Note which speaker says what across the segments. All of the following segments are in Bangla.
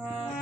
Speaker 1: Uh...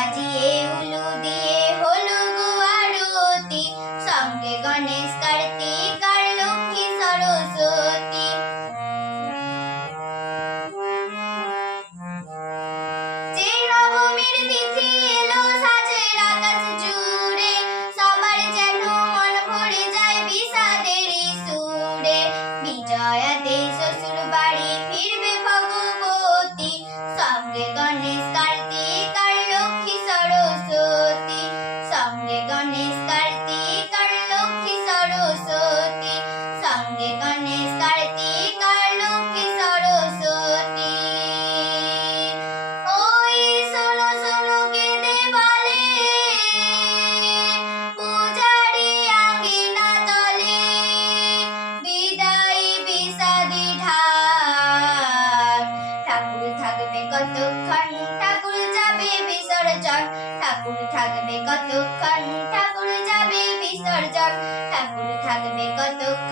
Speaker 1: বাজিয়ে উলু দিয়ে হলো গুয়ারতি সঙ্গে গণেশ কার্তিক আর লক্ষ্মী সরস্বতী। যে নবমীর তিথি এলো, সাজের আকাশ জুড়ে, সবার যেন মন ভরে যায় বিষাদের সুরে। বিজয়াতে শ্বশুর বাড়ি ফিরবে ভগবতী। সঙ্গে গণেশ ঠাকুর থাকবে কতক্ষণ? ঠাকুর যাবে বিসর্জন। ঠাকুর থাকবে কতক্ষণ?